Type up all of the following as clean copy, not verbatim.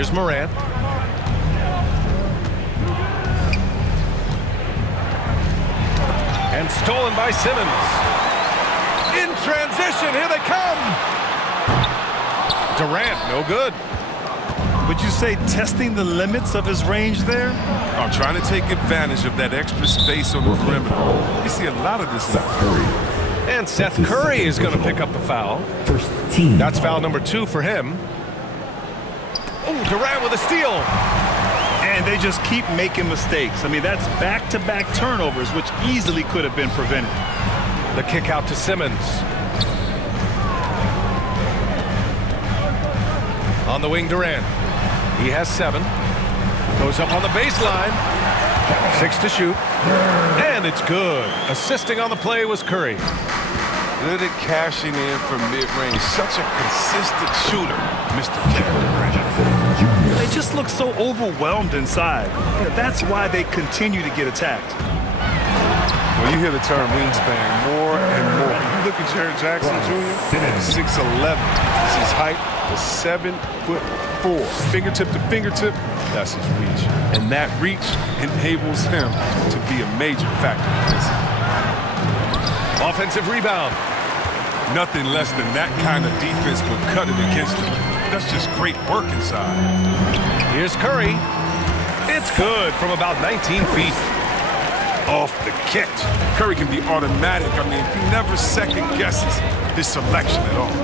Here's Morant. And stolen by Simmons. In transition, here they come. Durant, no good. Would you say testing the limits of his range there? Oh, trying to take advantage of that extra space on the perimeter. We see a lot of this now. And Seth Curry is going to pick up the foul. First team. That's foul number 2 for him. Oh, Durant with a steal. And they just keep making mistakes. I mean, that's back-to-back turnovers, which easily could have been prevented. The kick out to Simmons. On the wing, Durant. He has 7. Goes up on the baseline. 6 to shoot. And it's good. Assisting on the play was Curry. Good at cashing in from mid-range. Such a consistent shooter, Mr. Curry. They just look so overwhelmed inside. That's why they continue to get attacked. When you hear the term wingspan more and more, you look at Jaren Jackson Jr., 6'11". His height is 7'4". Fingertip to fingertip, that's his reach. And that reach enables him to be a major factor in this. Offensive rebound. Nothing less than that kind of defense will cut it against him. That's just great work inside. Here's Curry. It's good from about 19 feet. Off the catch. Curry can be automatic. I mean, he never second guesses his selection at all.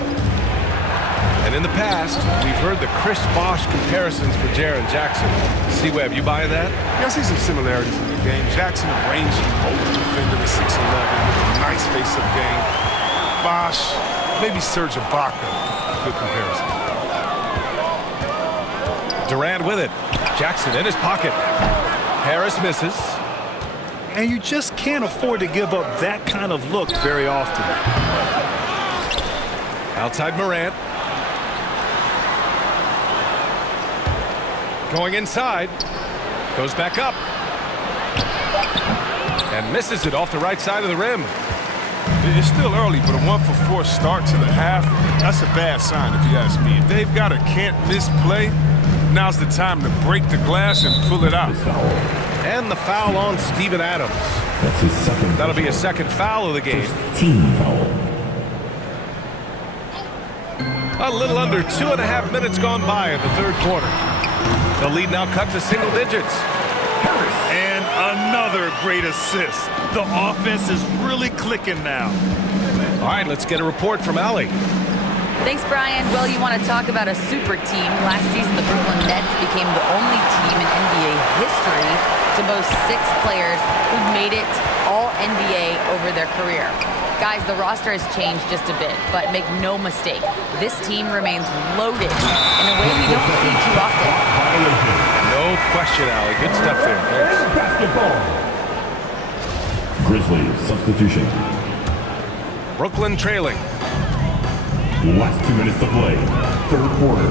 And in the past, we've heard the Chris Bosh comparisons for Jaren Jackson. C-Web, you buying that? Yeah, I see some similarities in the game. Jackson, a rangy, older defender at 6'11", with a nice face-up game. Bosh, maybe Serge Ibaka. Good comparison. Durant with it. Jackson in his pocket. Harris misses. And you just can't afford to give up that kind of look very often. Outside Morant. Going inside. Goes back up. And misses it off the right side of the rim. It's still early, but a 1-for-4 start to the half, that's a bad sign if you ask me. If they've got a can't-miss play, now's the time to break the glass and pull it out. And the foul on Steven Adams. That's his second. That'll be a second foul of the game. First team foul. A little under 2.5 minutes gone by in the third quarter. The lead now cut to single digits. And another great assist. The offense is really clicking now. All right, let's get a report from Allie. Thanks, Brian. Well, you want to talk about a super team. Last season, the Brooklyn Nets became the only team in NBA history to boast 6 players who've made it all NBA over their career. Guys, the roster has changed just a bit, but make no mistake, this team remains loaded in a way we don't see too often. No question, Allie. Good stuff there. Thanks. Basketball. Grizzlies substitution. Brooklyn trailing. Last 2 minutes to play. Third quarter.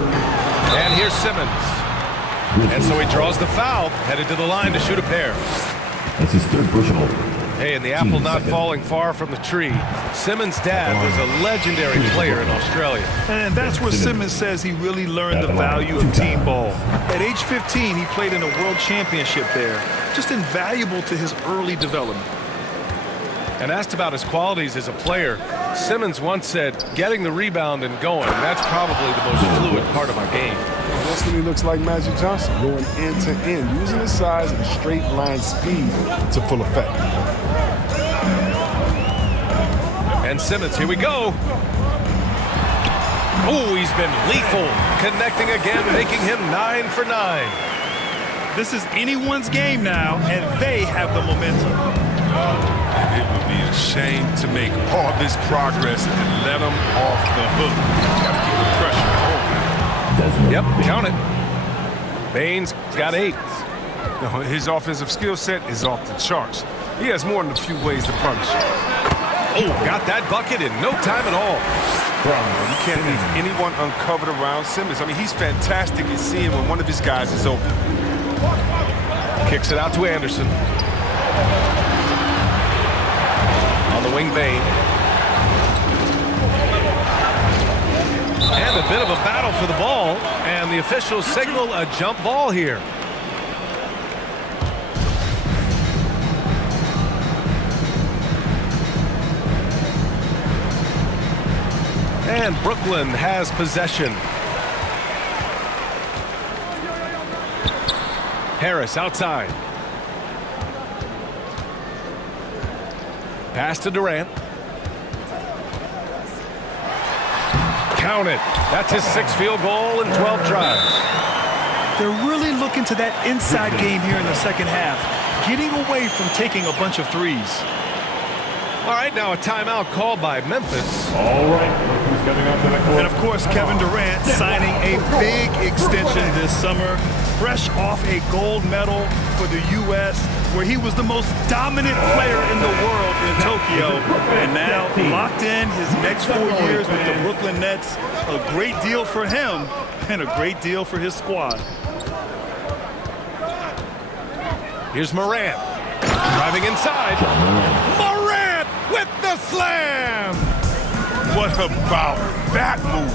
And here's Simmons. And so he draws the foul, headed to the line to shoot a pair. That's his third personal. Hey, and the apple not falling far from the tree. Simmons' dad was a legendary player in Australia. And that's where Simmons says he really learned the value of team ball. At age 15, he played in a world championship there. Just invaluable to his early development. And asked about his qualities as a player, Simmons once said, getting the rebound and going, that's probably the most fluid part of my game. That's when he looks like Magic Johnson, going end to end, using his size and straight line speed to full effect. And Simmons, here we go. Oh, he's been lethal, connecting again, making him 9 for 9. This is anyone's game now, and they have the momentum. It would be a shame to make all this progress and let him off the hook. Got to keep the pressure on. Yep, count it. Baines got 8. His offensive skill set is off the charts. He has more than a few ways to punish. Oh, got that bucket in no time at all. You can't leave anyone uncovered around Simmons. I mean, he's fantastic at seeing when one of his guys is open. Kicks it out to Anderson. On the wing, Bane. And a bit of a battle for the ball, and the officials signal a jump ball here. And Brooklyn has possession. Harris outside. Pass to Durant. Count it. That's his 6th field goal in 12 tries. They're really looking to that inside game here in the second half, getting away from taking a bunch of threes. All right, now a timeout called by Memphis. All right, look who's coming onto the court. And, of course, Kevin Durant signing a big extension this summer, fresh off a gold medal for the U.S., where he was the most dominant player in the world in Tokyo. And now locked in his next 4 years with the Brooklyn Nets. A great deal for him and a great deal for his squad. Here's Morant. Driving inside. Morant with the slam! What about that move?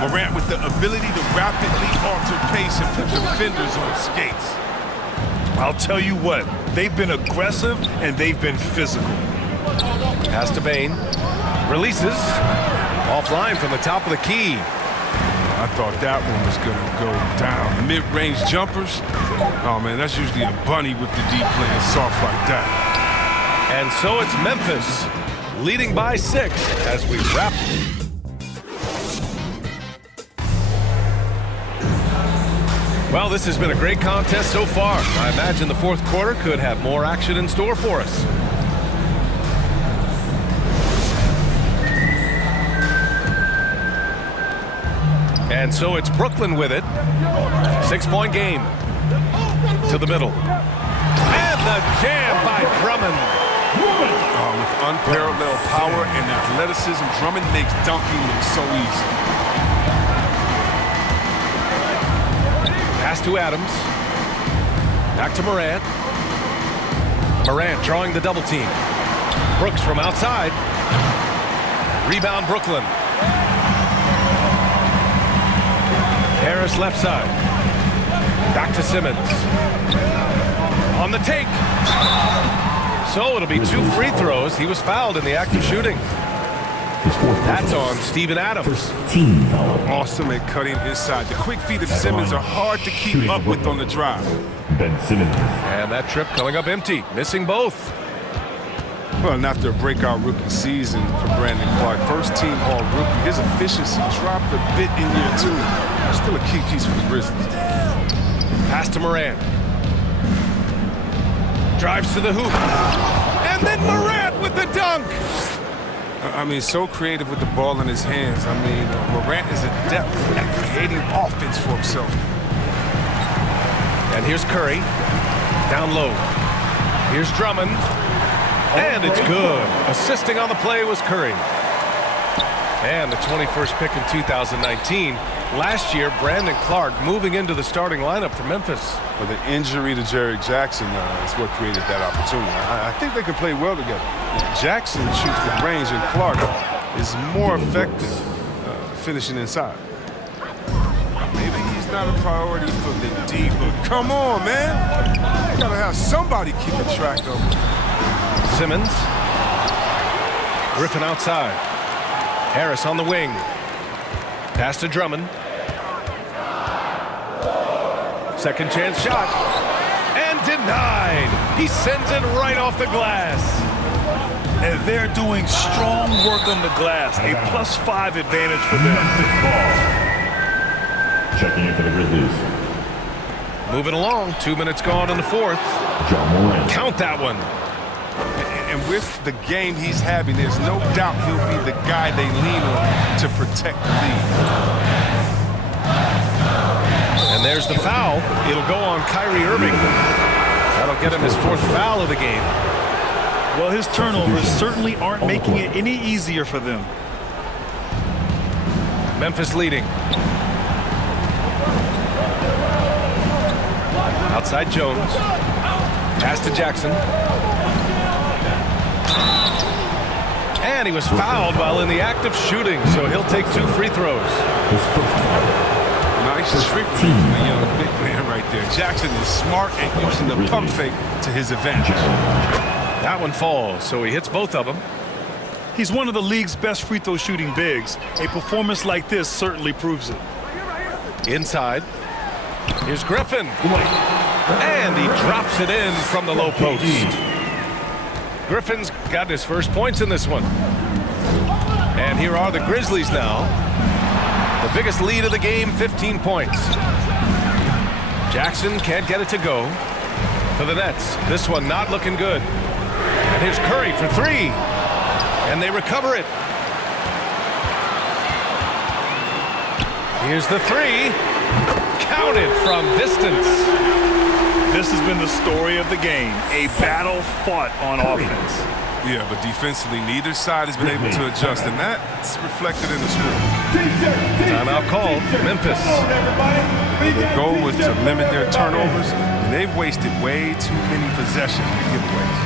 Morant with the ability to rapidly alter pace and put defenders on skates. I'll tell you what, they've been aggressive and they've been physical. Pass to Bane. Releases. Offline from the top of the key. I thought that one was going to go down. Mid-range jumpers? Oh, man, that's usually a bunny with the deep playing soft like that. And so it's Memphis, leading by 6 as we wrap. Well, this has been a great contest so far. I imagine the 4th quarter could have more action in store for us. And so it's Brooklyn with it. 6-point game. To the middle. And the jam by Drummond. With unparalleled power and athleticism, Drummond makes dunking look so easy. Pass to Adams. Back to Morant. Morant drawing the double team. Brooks from outside. Rebound Brooklyn. Harris left side. Back to Simmons. On the take. So it'll be 2 free throws. He was fouled in the act of shooting. That's on Steven Adams. Team foul. Awesome at cutting inside. The quick feet of Simmons are hard to keep up with on the drive. Ben Simmons. And that trip coming up empty. Missing both. Well, and after a breakout rookie season for Brandon Clark, first team all-rookie, his efficiency dropped a bit in year 2. Still a key piece for the Grizzlies. Pass to Morant. Drives to the hoop. And then Morant with the dunk. I mean, so creative with the ball in his hands. I mean, Morant is adept at creating offense for himself. And here's Curry. Down low. Here's Drummond. And it's good. Assisting on the play was Curry. And the 21st pick in 2019. Last year, Brandon Clark moving into the starting lineup for Memphis. But the injury to Jerry Jackson is what created that opportunity. I think they can play well together. Jackson shoots with range, and Clark is more effective finishing inside. Maybe he's not a priority for the D, but come on, man. You gotta have somebody keeping track of him. Simmons. Griffin outside. Harris on the wing. Pass to Drummond. Second chance shot. And denied. He sends it right off the glass. And they're doing strong work on the glass. A +5 advantage for them. Checking in for the Grizzlies. Moving along. 2 minutes gone in the 4th. John Morant. Count that one. And with the game he's having, there's no doubt he'll be the guy they lean on to protect the lead. And there's the foul. It'll go on Kyrie Irving. That'll get him his 4th foul of the game. Well, his turnovers certainly aren't making it any easier for them. Memphis leading. Outside Jones. Pass to Jackson. And And he was fouled while in the act of shooting, so he'll take 2 free throws. Nice trick from the young big man right there. Jackson is smart at using the pump fake to his advantage. That one falls, so he hits both of them. He's one of the league's best free throw shooting bigs. A performance like this certainly proves it. Inside. Here's Griffin. And he drops it in from the low post. Griffin's got his first points in this one. And here are the Grizzlies now. The biggest lead of the game, 15 points. Jackson can't get it to go. For the Nets, this one not looking good. And here's Curry for 3. And they recover it. Here's the 3. Counted from distance. This has been the story of the game. A battle fought on offense. Yeah, but defensively, neither side has been able to adjust, and that's reflected in the score. Timeout called. Memphis. The goal was to limit their turnovers, and they've wasted way too many possessions with giveaways.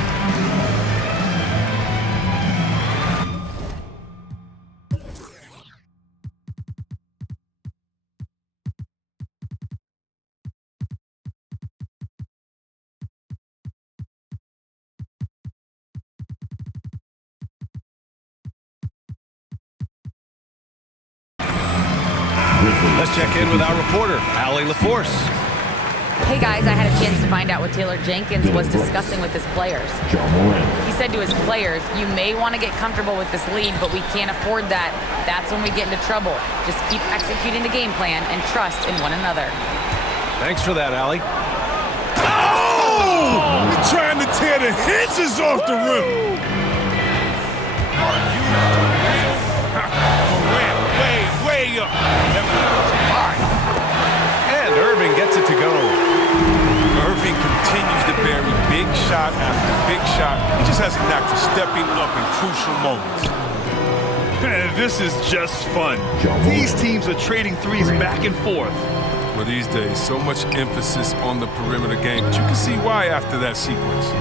Let's check in with our reporter, Allie LaForce. Hey guys, I had a chance to find out what Taylor Jenkins was discussing with his players. He said to his players, you may want to get comfortable with this lead, but we can't afford that. That's when we get into trouble. Just keep executing the game plan and trust in one another. Thanks for that, Allie. Oh! We're trying to tear the hinges off the rim. Way up. And Irving gets it to go. Irving continues to bury big shot after big shot. He just has a knack for stepping up in crucial moments. Man, this is just fun. These teams are trading threes back and forth. Well, these days, so much emphasis on the perimeter game, but you can see why after that sequence.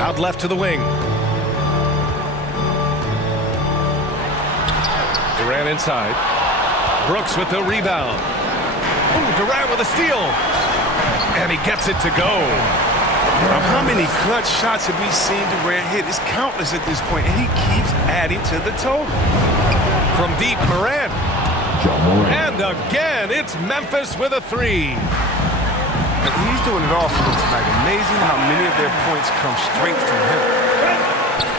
Out left to the wing. Durant inside. Brooks with the rebound. Ooh, Durant with a steal. And he gets it to go. Now, how many clutch shots have we seen Durant hit? It's countless at this point, and he keeps adding to the total. From deep, Morant. And again, it's Memphis with a 3. And he's doing it all for them tonight. Amazing how many of their points come straight from him.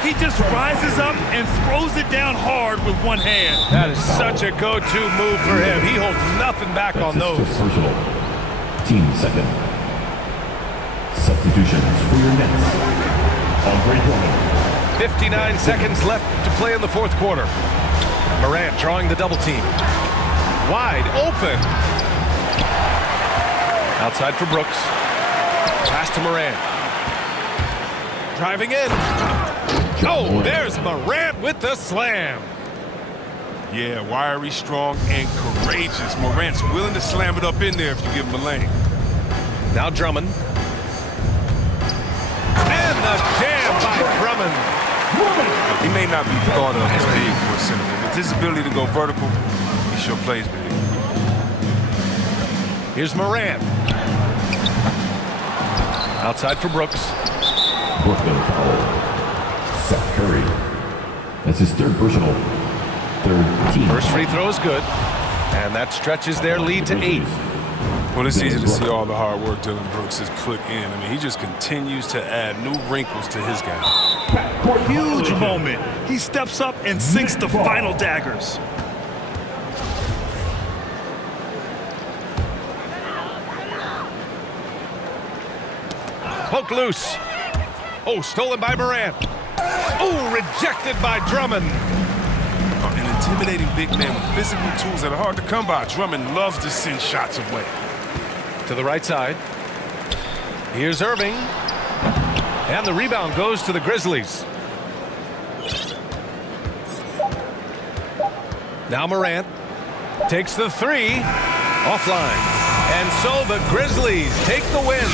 He just rises up and throws it down hard with one hand. That is such a go-to move for him. He holds nothing back on those. Personal. Team second. Substitutions for your Nets. Andre Drummond. 59 seconds left to play in the fourth quarter. Morant drawing the double team. Wide open. Outside for Brooks. Pass to Morant. Driving in. Oh, there's Morant with the slam. Yeah, wiry, strong, and courageous. Morant's willing to slam it up in there if you give him a lane. Now Drummond. And the jam by Drummond. He may not be thought of as big for a center, but with his ability to go vertical, he sure plays big. Here's Morant. Outside for Brooks. Brooklyn foul. Seth Curry. That's his third personal. Third team. First free throw is good. And that stretches their lead to 8. Well, it's easy to see all the hard work Dillon Brooks has put in. I mean, he just continues to add new wrinkles to his game. Huge moment. He steps up and sinks the final daggers. Poke loose. Oh, stolen by Morant. Oh, rejected by Drummond. An intimidating big man with physical tools that are hard to come by. Drummond loves to send shots away. To the right side. Here's Irving. And the rebound goes to the Grizzlies. Now Morant takes the 3. Offline. And so the Grizzlies take the win.